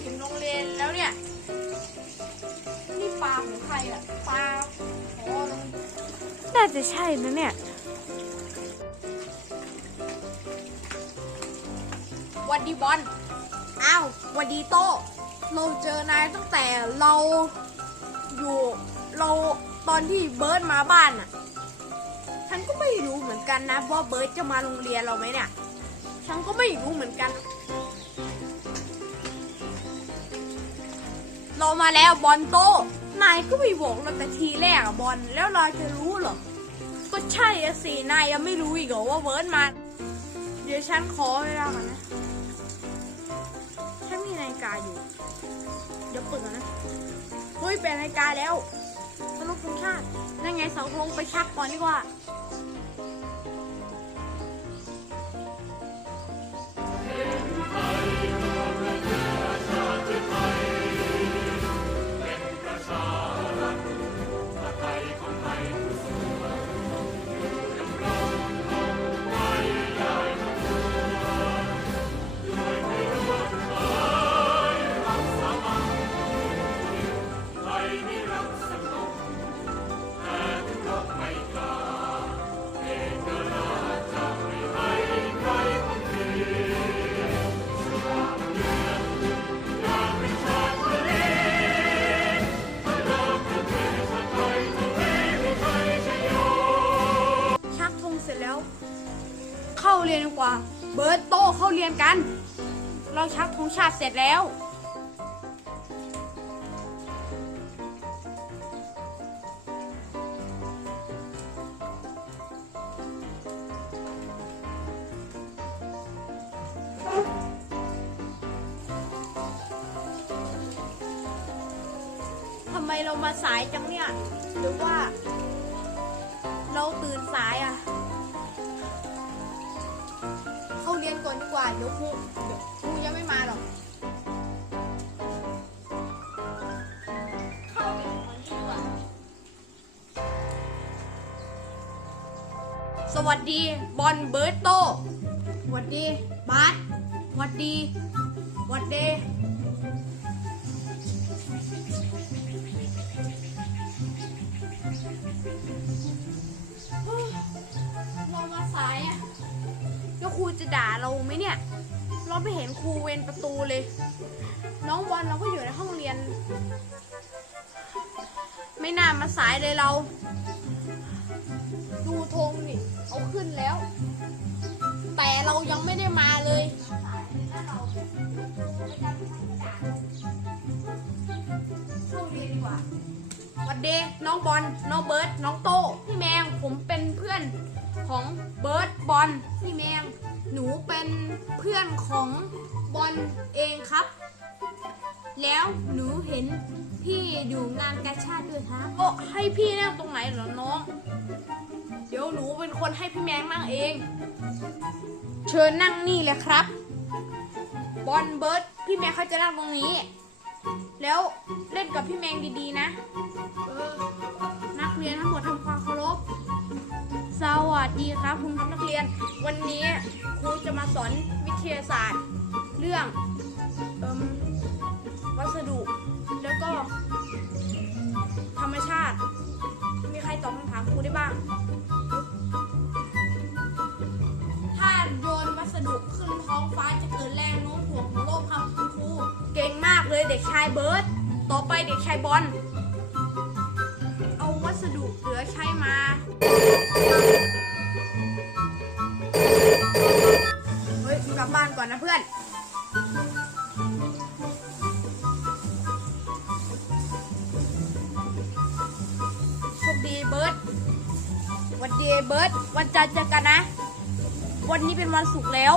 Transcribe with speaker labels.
Speaker 1: ถึงโรงเรียนแล้วเนี่ย นี่ปลาของใครอะปลาโอ้
Speaker 2: น่าจะใช่นะเนี่ย
Speaker 1: วันดีบอล อ้าววันดีโตเราเจอนายตั้งแต่เราอยู่เราตอนที่เบิร์ดมาบ้านอะฉันก็ไม่รู้เหมือนกันนะว่าเบิร์ดจะมาโรงเรียนเราไหมเนี่ย ฉันก็ไม่รู้เหมือนกัน เรามาแล้วบอลโต นายก็ไม่บอกเราแต่ทีแรกอะบอลแล้วเราจะรู้เหรอ ก็ใช่อะสินายยังไม่รู้อีกเหรอว่าเบิร์ดมา เดี๋ยวฉันขอเวลาก่อนนะ ฉันมีนาฬิกาอยู่ เดี๋ยวเปิดก่อนนะ เฮ้ยเป็นนาฬิกาแล้วสรุปธงชาตินั่นไงเสาธงไปชักก่อนดีกว่า เสร็จแล้วเข้าเรียนดีกว่า เบิร์ตโตเข้าเรียนกัน เราชักธงชาติเสร็จแล้ว ทำไมเรามาสายจังเนี่ย หรือว่า เราตื่นสายอะ เข้าเรียนก่อนดีกว่า เดี๋ยวครูเดี๋ยวครูยังไม่มาหรอก เข้าเรียนอนดีกว่า สวัสดีบอลเบิร์ตโตสวัสดีบาสสวัสดีสวัสดี ด่าเราไหมเนี่ย เราไม่เห็นครูเวนประตูเลย น้องบอลเราก็อยู่ในห้องเรียน ไม่น่ามาสายเลยเรา ดูธงนี่เอาขึ้นแล้ว แต่เรายังไม่ได้มาเลยเข้าเรียนดีกว่าสวัสดีน้องบอลน้องเบิร์ดน้องโตพี่แมงผมเป็นเพื่อนของเบิร์ดบอลพี่แมง หนูเป็นเพื่อนของบอลเองครับ แล้วหนูเห็นพี่อยู่งานกาชาติด้วยครับโอ้ให้พี่นั่งตรงไหนเหรอน้อง เดี๋ยวหนูเป็นคนให้พี่แมงนั่งเอง เชิญนั่งนี่เลยครับ บอลเบิร์ดพี่แมงเขาจะนั่งตรงนี้ แล้วเล่นกับพี่แมงดีๆนะเออนักเรียนทั้งหมดทำความเคารพ สวัสดีครับคุณครับนักเรียน วันนี้ครูจะมาสอนวิทยาศาสตร์ เรื่องอวัสดุแล้วก็ ธรรมชาติ มีใครตอบคำถามครูได้บ้างถ้าโยนวัสดุขึ้นท้องฟ้าจะเกิดแรงโน้มถ่วงของโลกครับคุณครูเก่งมากเลยเด็กชายเบิร์ตต่อไปเด็กชายบอลเอาวัสดุเหลือใช้มา เพื่อน โชคดีเบิร์ตวันดีเบิร์ตวันจันทร์เจอกันนะ วันนี้เป็นวันศุกร์แล้ว